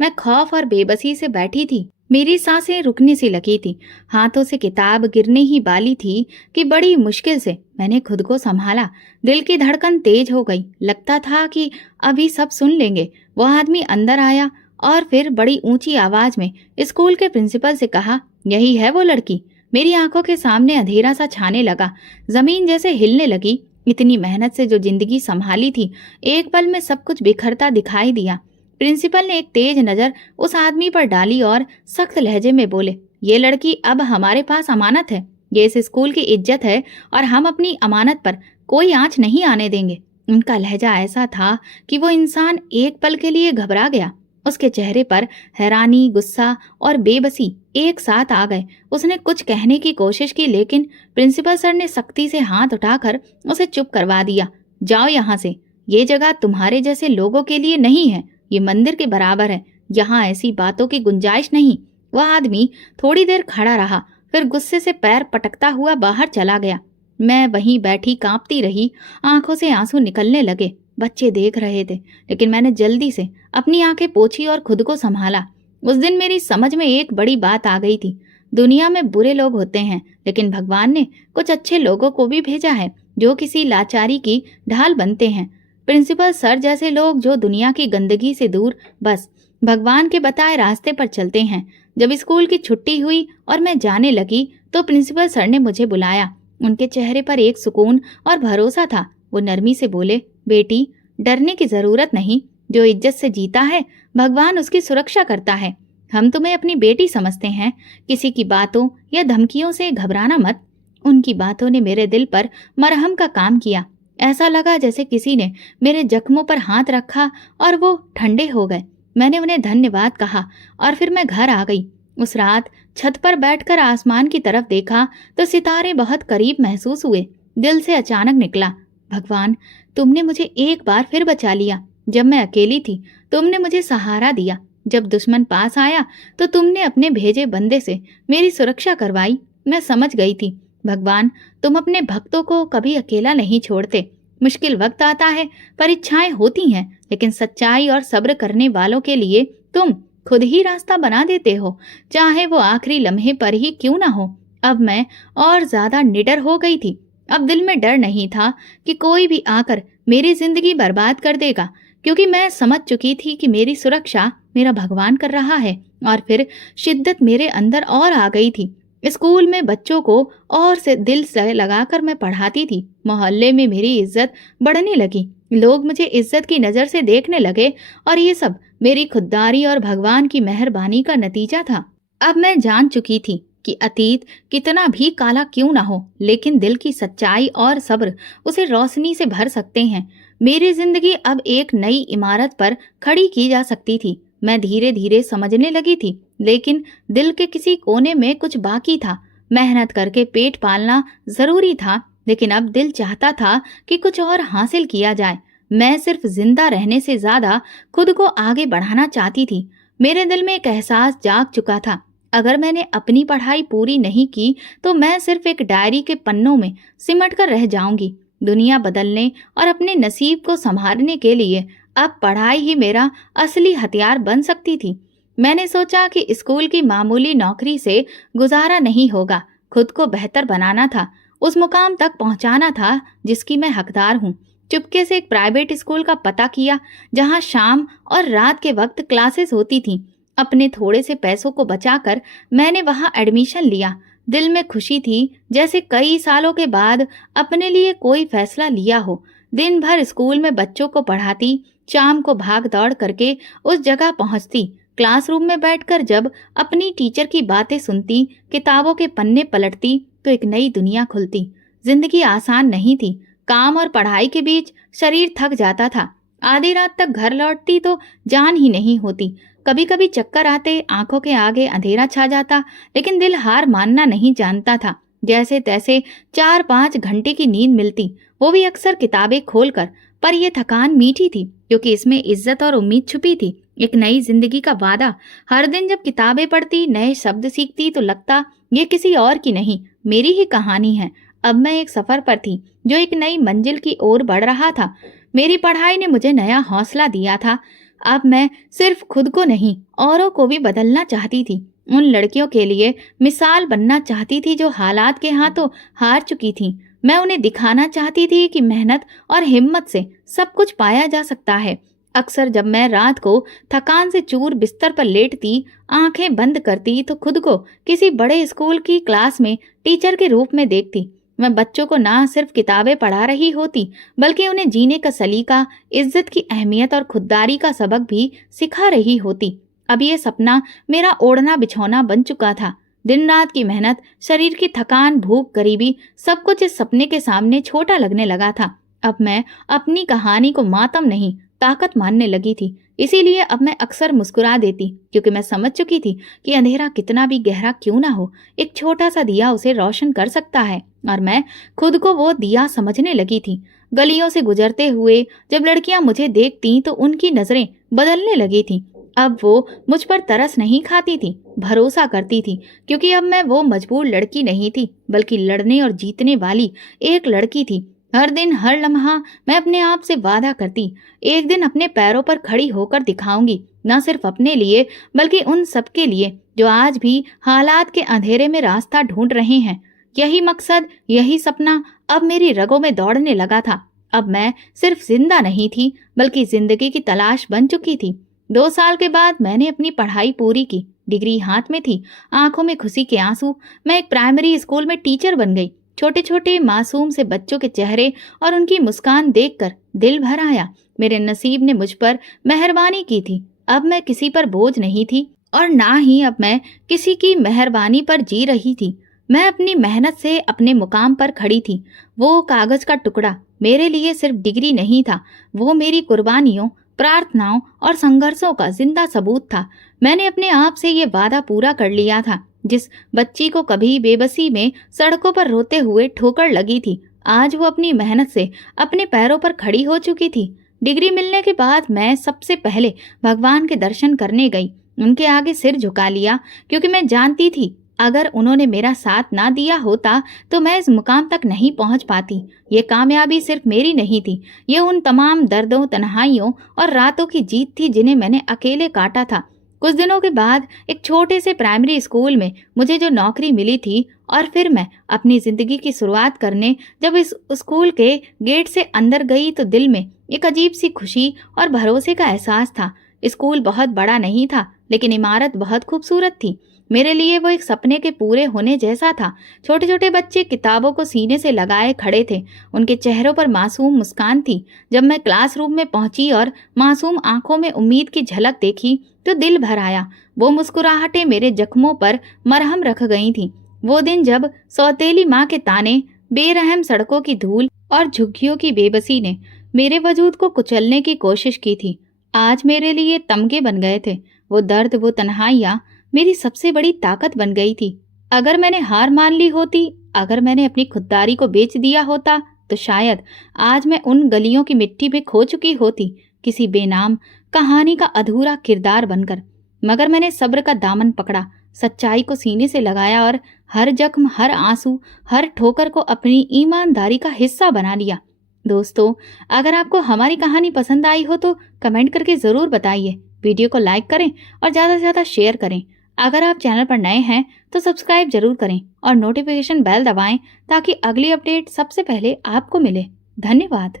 मैं खौफ और बेबसी से बैठी थी। मेरी सांसें रुकने सी लगी थी, हाथों से किताब गिरने ही वाली थी कि बड़ी मुश्किल से मैंने खुद को संभाला। दिल की धड़कन तेज हो गई, लगता था कि अभी सब सुन लेंगे। वो आदमी अंदर आया और फिर बड़ी ऊंची आवाज में स्कूल के प्रिंसिपल से कहा, यही है वो लड़की। मेरी आंखों के सामने अंधेरा सा छाने लगा, जमीन जैसे हिलने लगी। इतनी मेहनत से जो जिंदगी संभाली थी, एक पल में सब कुछ बिखरता दिखाई दिया। प्रिंसिपल ने एक तेज नजर उस आदमी पर डाली और सख्त लहजे में बोले, ये लड़की अब हमारे पास अमानत है, ये इस स्कूल की इज्जत है और हम अपनी अमानत पर कोई आंच नहीं आने देंगे। उनका लहजा ऐसा था कि वो इंसान एक पल के लिए घबरा गया। उसके चेहरे पर हैरानी, गुस्सा और बेबसी एक साथ आ गए। उसने कुछ कहने की कोशिश की लेकिन प्रिंसिपल सर ने सख्ती से हाथ उठाकर उसे चुप करवा दिया। जाओ यहाँ से, ये जगह तुम्हारे जैसे लोगों के लिए नहीं है, ये मंदिर के बराबर है, यहाँ ऐसी बातों की गुंजाइश नहीं। वह आदमी थोड़ी देर खड़ा रहा, फिर गुस्से से पैर पटकता हुआ बाहर चला गया। मैं वहीं बैठी कांपती रही, आंखों से आंसू निकलने लगे। बच्चे देख रहे थे, लेकिन मैंने जल्दी से अपनी आंखें पोंछी और खुद को संभाला। उस दिन मेरी समझ में एक बड़ी बात आ गई थी। दुनिया में बुरे लोग होते हैं, लेकिन भगवान ने कुछ अच्छे लोगों को भी भेजा है जो किसी लाचारी की ढाल बनते हैं। प्रिंसिपल सर जैसे लोग जो दुनिया की गंदगी से दूर बस भगवान के बताए रास्ते पर चलते हैं। जब स्कूल की छुट्टी हुई और मैं जाने लगी तो प्रिंसिपल सर ने मुझे बुलाया। उनके चेहरे पर एक सुकून और भरोसा था। वो नरमी से बोले, बेटी, डरने की जरूरत नहीं। जो इज्जत से जीता है, भगवान उसकी सुरक्षा करता है। हम तुम्हें अपनी बेटी समझते हैं। किसी की बातों या धमकियों से घबराना मत। उनकी बातों ने मेरे दिल पर मरहम का काम किया। ऐसा लगा जैसे किसी ने मेरे जख्मों पर हाथ रखा और वो ठंडे हो गए। मैंने उन्हें धन्यवाद कहा और फिर मैं घर आ गई। उस रात छत पर बैठकर आसमान की तरफ देखा तो सितारे बहुत करीब महसूस हुए। दिल से अचानक निकला, भगवान, तुमने मुझे एक बार फिर बचा लिया। जब मैं अकेली थी, तुमने मुझे सहारा दिया। जब दुश्मन पास आया तो तुमने अपने भेजे बंदे से मेरी सुरक्षा करवाई। मैं समझ गई थी, भगवान, तुम अपने भक्तों को कभी अकेला नहीं छोड़ते। मुश्किल वक्त आता है, परीक्षाएं होती हैं, लेकिन सच्चाई और सब्र करने वालों के लिए तुम खुद ही रास्ता बना देते हो, चाहे वो आखिरी लम्हे पर ही क्यों ना हो। अब मैं और ज्यादा निडर हो गई थी। अब दिल में डर नहीं था कि कोई भी आकर मेरी जिंदगी बर्बाद कर देगा, क्योंकि मैं समझ चुकी थी कि मेरी सुरक्षा मेरा भगवान कर रहा है। और फिर शिद्दत मेरे अंदर और आ गई थी। स्कूल में बच्चों को और से दिल से लगाकर मैं पढ़ाती थी। मोहल्ले में मेरी इज्जत बढ़ने लगी। लोग मुझे इज्जत की नज़र से देखने लगे और ये सब मेरी खुददारी और भगवान की मेहरबानी का नतीजा था। अब मैं जान चुकी थी कि अतीत कितना भी काला क्यों ना हो, लेकिन दिल की सच्चाई और सब्र उसे रोशनी से भर सकते हैं। मेरी जिंदगी अब एक नई इमारत पर खड़ी की जा सकती थी। मैं धीरे धीरे समझने लगी थी, लेकिन दिल के किसी कोने में कुछ बाकी था। मेहनत करके पेट पालना जरूरी था, लेकिन अब दिल चाहता था कि कुछ और हासिल किया जाए। मैं सिर्फ जिंदा रहने से ज्यादा खुद को आगे बढ़ाना चाहती थी। मेरे दिल में एक एहसास जाग चुका था, अगर मैंने अपनी पढ़ाई पूरी नहीं की तो मैं सिर्फ एक डायरी के पन्नों में सिमट कर रह जाऊंगी। दुनिया बदलने और अपने नसीब को संभालने के लिए अब पढ़ाई ही मेरा असली हथियार बन सकती थी। मैंने सोचा कि स्कूल की मामूली नौकरी से गुजारा नहीं होगा। खुद को बेहतर बनाना था, उस मुकाम तक पहुंचाना था जिसकी मैं हकदार हूँ। चुपके से एक प्राइवेट स्कूल का पता किया, जहां शाम और रात के वक्त क्लासेस होती थीं। अपने थोड़े से पैसों को बचाकर मैंने वहां एडमिशन लिया। दिल में खुशी थी, जैसे कई सालों के बाद अपने लिए कोई फैसला लिया हो। दिन भर स्कूल में बच्चों को पढ़ाती, शाम को भाग दौड़ करके उस जगह पहुंचती। क्लासरूम में बैठकर जब अपनी टीचर की बातें सुनती, किताबों के पन्ने पलटती, तो एक नई दुनिया खुलती। जिंदगी आसान नहीं थी। काम और पढ़ाई के बीच शरीर थक जाता था। आधी रात तक घर लौटती तो जान ही नहीं होती। कभी कभी चक्कर आते, आंखों के आगे अंधेरा छा जाता, लेकिन दिल हार मानना नहीं जानता था। जैसे तैसे 4-5 घंटे की नींद मिलती, वो भी अक्सर किताबें खोलकर। पर यह थकान मीठी थी, क्योंकि इसमें इज्जत और उम्मीद छुपी थी। एक नई जिंदगी का वादा। हर दिन जब किताबें पढ़ती, नए शब्द सीखती, तो लगता ये किसी और की नहीं, मेरी ही कहानी है। अब मैं एक सफर पर थी जो एक नई मंजिल की ओर बढ़ रहा था। मेरी पढ़ाई ने मुझे नया हौसला दिया था। अब मैं सिर्फ खुद को नहीं, औरों को भी बदलना चाहती थी। उन लड़कियों के लिए मिसाल बनना चाहती थी जो हालात के हाथों हार चुकी थीं। मैं उन्हें दिखाना चाहती थी कि मेहनत और हिम्मत से सब कुछ पाया जा सकता है। अक्सर जब मैं रात को थकान से चूर बिस्तर पर लेटती, आंखें बंद करती, तो खुद को किसी बड़े स्कूल की क्लास में टीचर के रूप में देखती। मैं बच्चों को ना सिर्फ किताबें पढ़ा रही होती, बल्कि उन्हें जीने का सलीका, इज्जत की अहमियत और खुददारी का सबक भी सिखा रही होती। अब ये सपना मेरा ओढ़ना बिछौना बन चुका था। दिन रात की मेहनत, शरीर की थकान, भूख, गरीबी, सब कुछ इस सपने के सामने छोटा लगने लगा था। अब मैं अपनी कहानी को मातम नहीं, ताकत मानने लगी थी। इसीलिए अब मैं अक्सर मुस्कुरा देती, क्योंकि मैं समझ चुकी थी कि अंधेरा कितना भी गहरा क्यों ना हो, एक छोटा सा दिया उसे रोशन कर सकता है। और मैं खुद को वो दिया समझने लगी थी। गलियों से गुजरते हुए जब लड़कियां मुझे देखती तो उनकी नजरें बदलने लगी थी। अब वो मुझ पर तरस नहीं खाती थी, भरोसा करती थी, क्योंकि अब मैं वो मजबूर लड़की नहीं थी, बल्कि लड़ने और जीतने वाली एक लड़की थी। हर दिन हर लम्हा मैं अपने आप से वादा करती, एक दिन अपने पैरों पर खड़ी होकर दिखाऊंगी, न सिर्फ अपने लिए बल्कि उन सबके लिए जो आज भी हालात के अंधेरे में रास्ता ढूंढ रहे हैं। यही मकसद, यही सपना अब मेरी रगों में दौड़ने लगा था। अब मैं सिर्फ जिंदा नहीं थी, बल्कि जिंदगी की तलाश बन चुकी थी। 2 साल के बाद मैंने अपनी पढ़ाई पूरी की, डिग्री हाथ में थी, आंखों में खुशी के आंसू। मैं एक प्राइमरी स्कूल में टीचर बन गई। छोटे छोटे मासूम से बच्चों के चेहरे और उनकी मुस्कान देखकर दिल भर आया। मेरे नसीब ने मुझ पर मेहरबानी की थी। अब मैं किसी पर बोझ नहीं थी और ना ही अब मैं किसी की मेहरबानी पर जी रही थी। मैं अपनी मेहनत से अपने मुकाम पर खड़ी थी। वो कागज का टुकड़ा मेरे लिए सिर्फ डिग्री नहीं था, वो मेरी कुर्बानियों, प्रार्थनाओं और संघर्षों का जिंदा सबूत था। मैंने अपने आप से ये वादा पूरा कर लिया था। जिस बच्ची को कभी बेबसी में सड़कों पर रोते हुए ठोकर लगी थी, आज वो अपनी मेहनत से अपने पैरों पर खड़ी हो चुकी थी। डिग्री मिलने के बाद मैं सबसे पहले भगवान के दर्शन करने गई। उनके आगे सिर झुका लिया, क्योंकि मैं जानती थी अगर उन्होंने मेरा साथ ना दिया होता तो मैं इस मुकाम तक नहीं पहुंच पाती। ये कामयाबी सिर्फ मेरी नहीं थी, ये उन तमाम दर्दों, तन्हाइयों और रातों की जीत थी जिन्हें मैंने अकेले काटा था। कुछ दिनों के बाद एक छोटे से प्राइमरी स्कूल में मुझे जो नौकरी मिली थी, और फिर मैं अपनी जिंदगी की शुरुआत करने जब इस स्कूल के गेट से अंदर गई तो दिल में एक अजीब सी खुशी और भरोसे का एहसास था। स्कूल बहुत बड़ा नहीं था, लेकिन इमारत बहुत खूबसूरत थी। मेरे लिए वो एक सपने के पूरे होने जैसा था। छोटे छोटे बच्चे किताबों को सीने से लगाए खड़े थे, उनके चेहरों पर मासूम मुस्कान थी। जब मैं क्लासरूम में पहुंची और मासूम आंखों में उम्मीद की झलक देखी तो दिल भर आया। वो मुस्कुराहटें मेरे जख्मों पर मरहम रख गई थीं। वो दिन जब सौतेली माँ के ताने, बेरहम सड़कों की धूल और झुग्गियों की बेबसी ने मेरे वजूद को कुचलने की कोशिश की थी, आज मेरे लिए तमगे बन गए थे। वो दर्द, वो तन्हाइयाँ मेरी सबसे बड़ी ताकत बन गई थी। अगर मैंने हार मान ली होती, अगर मैंने अपनी खुददारी को बेच दिया होता, तो शायद आज मैं उन गलियों की मिट्टी में खो चुकी होती, किसी बेनाम कहानी का अधूरा किरदार बनकर। मगर मैंने सब्र का दामन पकड़ा, सच्चाई को सीने से लगाया और हर जख्म, हर आंसू, हर ठोकर को अपनी ईमानदारी का हिस्सा बना लिया। दोस्तों, अगर आपको हमारी कहानी पसंद आई हो तो कमेंट करके ज़रूर बताइए। वीडियो को लाइक करें और ज़्यादा से ज़्यादा शेयर करें। अगर आप चैनल पर नए हैं तो सब्सक्राइब जरूर करें और नोटिफिकेशन बेल दबाएं, ताकि अगली अपडेट सबसे पहले आपको मिले। धन्यवाद।